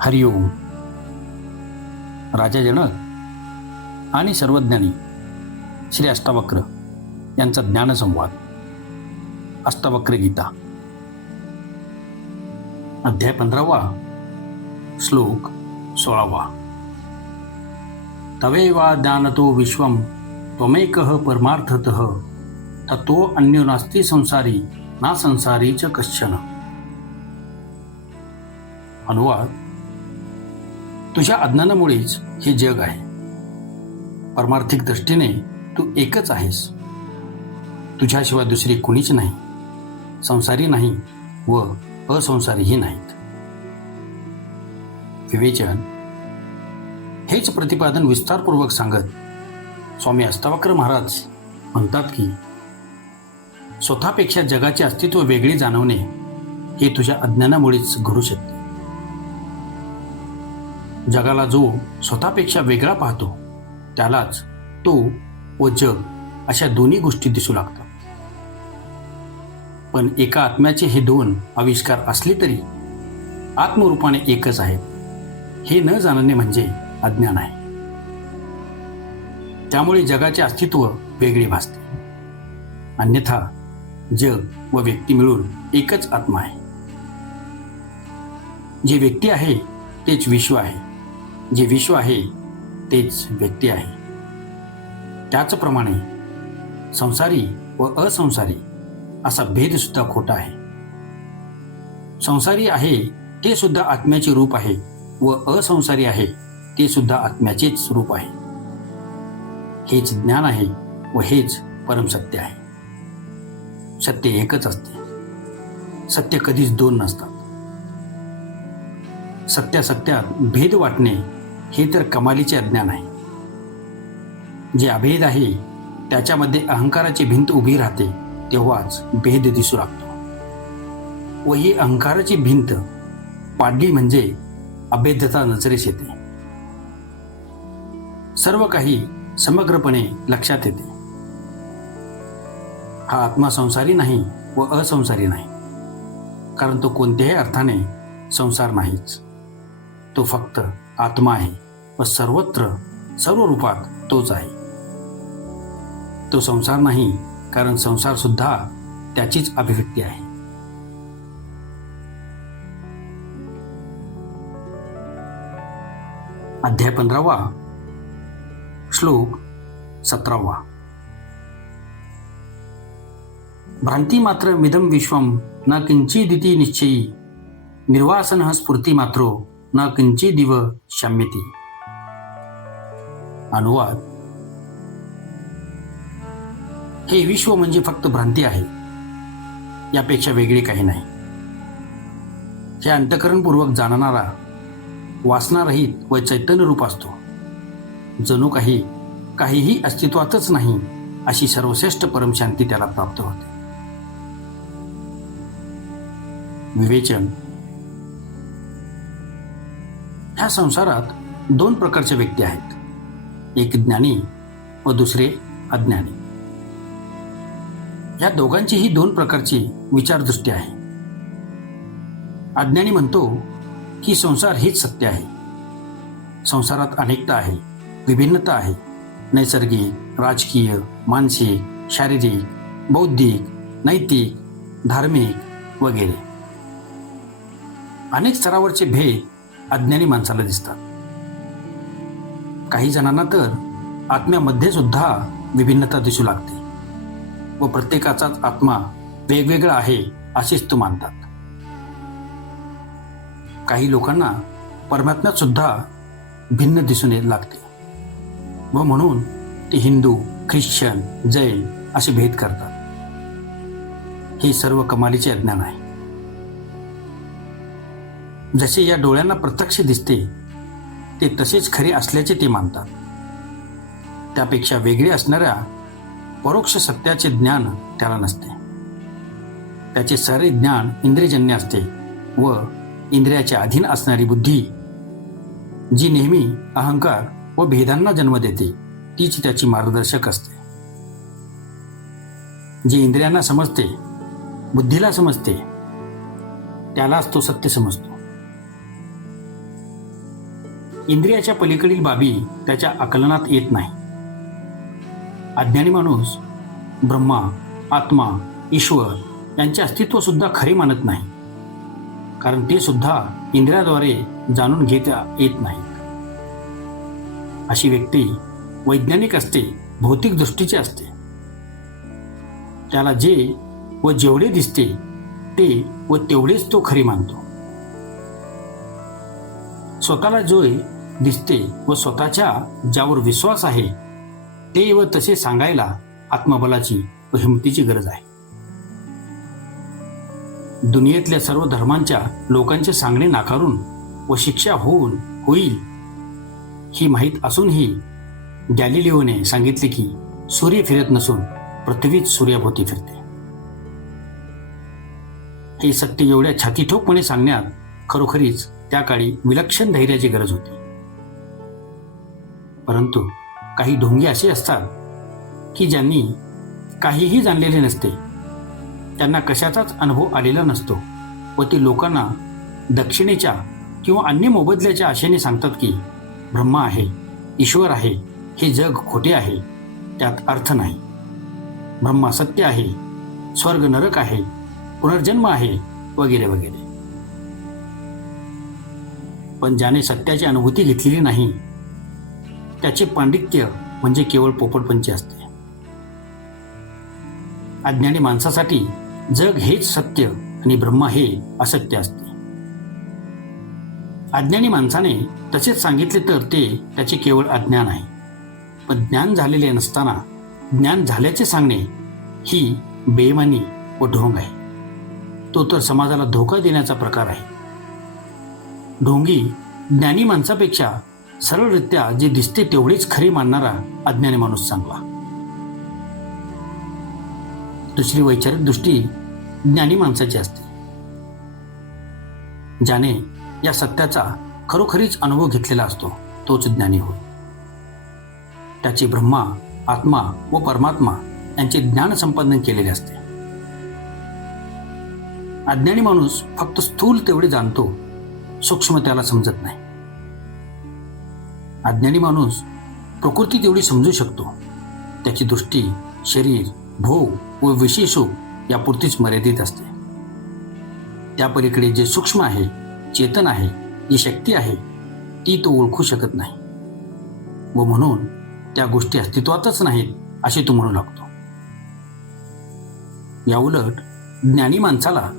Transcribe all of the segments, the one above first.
हरिओम राजा जनक आणि सर्वज्ञानी श्री अष्टावक्र यांचा ज्ञानसंवाद. अष्टावक्र गीता. अध्याय पंधरावा श्लोक सोळावा. तवेवा ज्ञानतो विश्वम त्वमेकः परमार्थतः ततो अन्यो नास्ति संसारी ना संसारीच कश्चन? अनुवाद तुझ्या अज्ञानामुळेच हे जग आहे. परमार्थिक दृष्टीने तू एकच आहेस. तुझ्याशिवाय दुसरी कुणीच नाही. संसारी नाही व असंसारीही नाहीत. विवेचन हेच प्रतिपादन विस्तारपूर्वक सांगत स्वामी अस्तावक्र महाराज म्हणतात की स्वतःपेक्षा जगाचे अस्तित्व वेगळे जाणवणे हे तुझ्या अज्ञानामुळेच घडू शकते. जगाला जो स्वतःपेक्षा वेगळा पाहतो त्यालाच तो व जग अशा दोन्ही गोष्टी दिसू लागतात. पण एका आत्म्याचे हे दोन आविष्कार असले तरी आत्मरूपाने एकच आहेत. हे न जाणणे म्हणजे अज्ञान आहे. त्यामुळे जगाचे अस्तित्व वेगळे भासते. अन्यथा जग व व्यक्ती मिळून एकच आत्मा आहे. जे व्यक्ती आहे तेच विश्व आहे. जे विश्व आहे तेच व्यक्ती आहे. त्याचप्रमाणे संसारी व असंसारी असा भेद सुद्धा खोटा आहे. संसारी आहे ते सुद्धा आत्म्याचे रूप आहे व असंसारी आहे ते सुद्धा आत्म्याचेच रूप आहे. हेच ज्ञान आहे व हेच परमसत्य आहे. सत्य एकच असते. सत्य कधीच दोन नसतात. सत्यासत्यात भेद वाटणे हे तर कमालीचे अज्ञान आहे. जे अभेद आहे त्याच्यामध्ये अहंकाराची भिंत उभी राहते तेव्हाच भेद दिसू लागतो. व ही अहंकाराची भिंत पाडली म्हणजे अभेदता नजरेस येते. सर्व काही समग्रपणे लक्षात येते. हा आत्मा संसारी नाही व असंसारी नाही. कारण तो कोणत्याही अर्थाने संसार नाहीच. तो फक्त आत्मा आहे व सर्वत्र सर्व रूपात तोच आहे. तो संसार नाही कारण संसार सुद्धा त्याचीच अभिव्यक्ती आहे. अध्याय पंधरावा श्लोक सतरावा. भ्रांती मात्र मिदम विश्वम न किंचिदिति निश्चयी। निर्वासन स्फूर्ती मात्रो न किंचिदिव शम्यती। अनुवाद। हे विश्व म्हणजे फक्त भ्रांती आहे यापेक्षा वेगळे काही नाही। हे अंतकरणपूर्वक जाणणारा वासनारहित व चैतन्य रूप असतो। जणू काही काहीही अस्तित्वातच नाही अशी सर्वश्रेष्ठ परमशांती त्याला प्राप्त होते। विवेचन. ह्या संसारात दोन प्रकारच्या व्यक्ती आहेत. एक ज्ञानी व दुसरे अज्ञानी. या दोघांचीही दोन प्रकारची विचारदृष्टी आहे. अज्ञानी म्हणतो की संसार हेच सत्य आहे. संसारात अनेकता आहे विभिन्नता आहे. नैसर्गिक राजकीय मानसिक शारीरिक बौद्धिक नैतिक धार्मिक वगैरे. अनेक स्तरावरचे भेद अज्ञानी माणसाला दिसतात. काही जणांना तर आत्म्यामध्ये सुद्धा विभिन्नता दिसू लागते व प्रत्येकाचाच आत्मा वेगवेगळा आहे असेच तो मानतात. काही लोकांना परमात्म्यात सुद्धा भिन्न दिसून येत लागते व म्हणून ते हिंदू ख्रिश्चन जैन असे भेद करतात. हे सर्व कमालीचे अज्ञान आहे. जसे या डोळ्यांना प्रत्यक्ष दिसते ते तसेच खरे असल्याचे ते मानतात. त्यापेक्षा वेगळे असणाऱ्या परोक्ष सत्याचे ज्ञान त्याला नसते. त्याचे सारे ज्ञान इंद्रियजन्य असते व इंद्रियाच्या अधीन असणारी बुद्धी जी नेहमी अहंकार व भेदांना जन्म देते तीच त्याची मार्गदर्शक असते. जे इंद्रियांना समजते बुद्धीला समजते त्यालाच तो सत्य समजतो. इंद्रियाच्या पलीकडील बाबी त्याच्या आकलनात येत नाही. अज्ञानी माणूस ब्रह्मा आत्मा ईश्वर यांचे अस्तित्व सुद्धा खरे मानत नाही. कारण ते सुद्धा इंद्रियाद्वारे जाणून घेता येत नाही. अशी व्यक्ती वैज्ञानिक असते भौतिक दृष्टीची असते. त्याला जे व जेवढे दिसते ते व तेवढेच तो खरे मानतो. स्वतःला जो दिसते व स्वतःच्या ज्यावर विश्वास आहे ते व तसे सांगायला आत्मबलाची व हिमतीची गरज आहे. दुनियेतल्या सर्व धर्मांच्या लोकांचे सांगणे नाकारून व शिक्षा होऊन होईल ही माहीत असूनही गॅलिलिओने सांगितले की सूर्य फिरत नसून पृथ्वीच सूर्याभोवती फिरते. हे सत्य एवढ्या छातीठोकपणे सांगण्यात खरोखरीच त्या काळी विलक्षण धैर्याची गरज होती. परंतु काही ढोंगे असे असतात की ज्यांनी काहीही जाणलेले नसते. त्यांना कशाचाच अनुभव आलेला नसतो व ते लोकांना दक्षिणेच्या किंवा अन्य मोबदल्याच्या आशेने सांगतात की ब्रह्मा आहे ईश्वर आहे हे जग खोटे आहे त्यात अर्थ नाही. ब्रह्मा सत्य आहे स्वर्ग नरक आहे पुनर्जन्म आहे वगैरे वगैरे. पण ज्याने सत्याची अनुभूती घेतलेली नाही त्याचे पांडित्य म्हणजे केवळ पोपटपंची असते. अज्ञानी माणसासाठी जग हेच सत्य आणि ब्रह्मा हे असत्य असते. अज्ञानी माणसाने तसेच सांगितले तर ते त्याचे केवळ अज्ञान आहे पण ज्ञान झालेले नसताना ज्ञान झाल्याचे सांगणे ही बेमानी व ढोंग आहे. तो तर समाजाला धोका देण्याचा प्रकार आहे. ढोंगी ज्ञानी माणसापेक्षा सरळरित्या जे दिसते तेवढीच खरी मानणारा अज्ञानी माणूस चांगला. दुसरी वैचारिक दृष्टी ज्ञानी माणसाची असते. ज्याने या सत्याचा खरोखरीच अनुभव घेतलेला असतो तोच ज्ञानी होय. त्याची ब्रह्मा आत्मा व परमात्मा यांचे ज्ञान संपादन केलेले असते. अज्ञानी माणूस फक्त स्थूल तेवढे जाणतो सूक्ष्म त्याला समजत नाही. अज्ञानी माणूस प्रकृती तेवढी समजू शकतो. त्याची दृष्टी शरीर भोग व विशेषो यापुरतीच मर्यादित असते. त्या पलीकडे जे सूक्ष्म आहे चेतन आहे जी शक्ती आहे ती तो ओळखू शकत नाही. व म्हणून त्या गोष्टी अस्तित्वातच नाहीत असे तो म्हणू लागतो. याउलट ज्ञानी माणसाला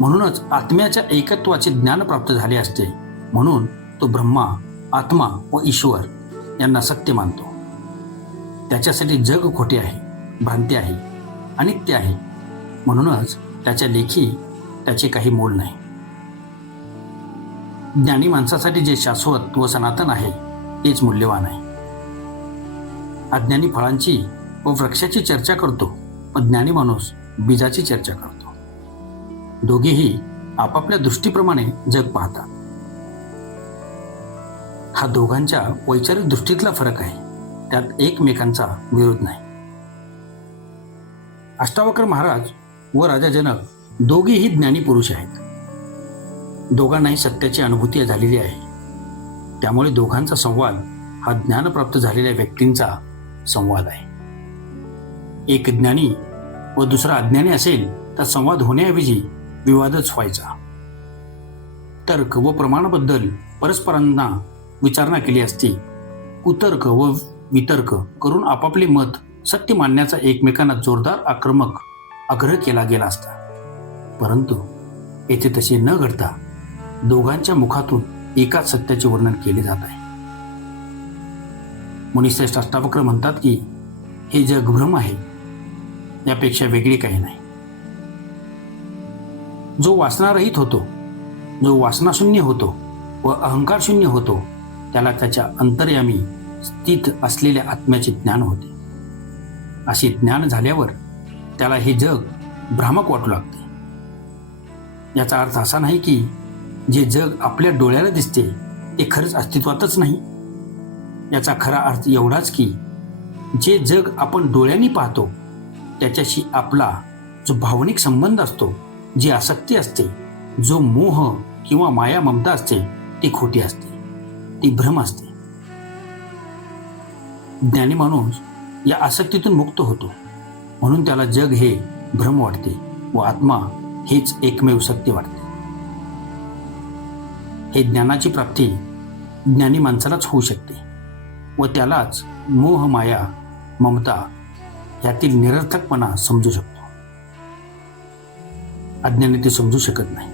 म्हणूनच आत्म्याच्या एकत्वाचे ज्ञान प्राप्त झाले असते म्हणून तो ब्रह्मा आत्मा व ईश्वर यांना सत्य मानतो. त्याच्यासाठी जग खोटे आहे भ्रांती आहे अनित्य आहे. म्हणूनच त्याच्या लेखी त्याचे काही मोल नाही. ज्ञानी माणसासाठी जे शाश्वत व सनातन आहे तेच मूल्यवान आहे. अज्ञानी फळांची व वृक्षाची चर्चा करतो व ज्ञानी माणूस बीजाची चर्चा करतो. दोघेही आपापल्या दृष्टीप्रमाणे जग पाहतात. हा दोघांच्या वैचारिक दृष्टीतला फरक आहे. त्यात एकमेकांचा विरोध नाही. अष्टावक्र महाराज व राजा जनक दोघेही ज्ञानी पुरुष आहेत. दोघांनाही सत्याची अनुभूती झालेली आहे. त्यामुळे दोघांचा संवाद हा ज्ञानप्राप्त झालेल्या व्यक्तींचा संवाद आहे. एक ज्ञानी व दुसरा अज्ञानी असेल तर संवाद होण्याऐवजी विवादच व्हायचा. तर्क व प्रमाणाबद्दल परस्परांना विचारणा केली असती. कुतर्क व वितर्क करून आपापले मत सत्य मानण्याचा एकमेकांना जोरदार आक्रमक आग्रह केला गेला असता. परंतु येथे तसे न घडता दोघांच्या मुखातून एकाच सत्याचे वर्णन केले जात आहे. मुनिश्रेष्ठ अष्टावक्र म्हणतात की हे जग भ्रम आहे. यापेक्षा वेगळे काही नाही. जो वासनारहित होतो जो वासनाशून्य होतो व अहंकारशून्य होतो त्याला त्याच्या अंतर्यामी स्थित असलेल्या आत्म्याचे ज्ञान होते. असे ज्ञान झाल्यावर त्याला हे जग भ्रामक वाटू लागते. याचा अर्थ असा नाही की जे जग आपल्या डोळ्याला दिसते ते खरंच अस्तित्वातच नाही. याचा खरा अर्थ एवढाच की जे जग आपण डोळ्यांनी पाहतो त्याच्याशी आपला जो भावनिक संबंध असतो जी आसक्ती असते जो मोह किंवा माया ममता असते ती खोटी असते. ती भ्रम असते. ज्ञानी माणूस या आसक्तीतून मुक्त होतो. म्हणून त्याला जग हे भ्रम वाटते व आत्मा हीच एकमेव सत्य वाटते. हे ज्ञानाची प्राप्ती ज्ञानी माणसालाच होऊ शकते व त्यालाच मोह माया ममता यातील निरर्थकपणा समजू शकतो. अज्ञानी ते समजू शकत नाही.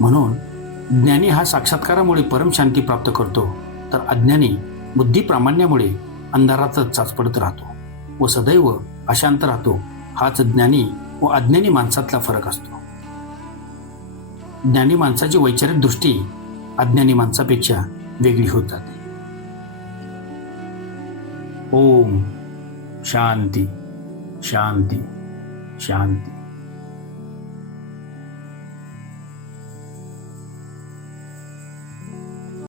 म्हणून ज्ञानी हा साक्षात्कारामुळे परमशांती प्राप्त करतो तर अज्ञानी बुद्धीप्रामाण्यामुळे अंधारातच चाचपडत राहतो व सदैव अशांत राहतो हाच ज्ञानी व अज्ञानी माणसातला फरक असतो. ज्ञानी माणसाची वैचारिक दृष्टी अज्ञानी माणसापेक्षा वेगळी होत जाते. ओम शांती शांती शांती.